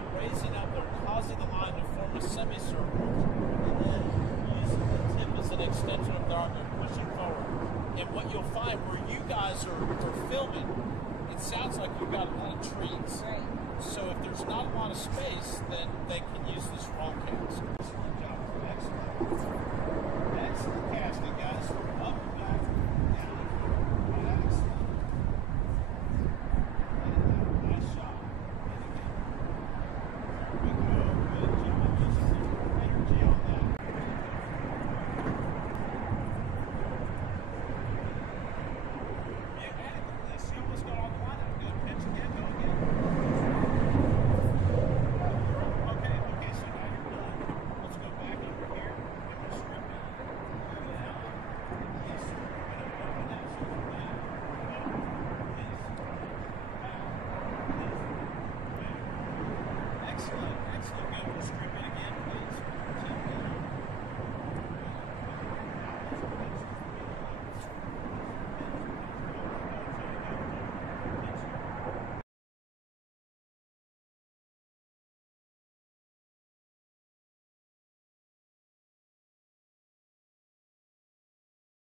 by raising up, they're causing the line to form a semicircle, and then using the tip as an extension of the arm, they're pushing forward. And what you'll find where you guys are filming, it sounds like you've got a lot of trees. Right. So if there's not a lot of space, then they can use this roll cast. Excellent job. Excellent.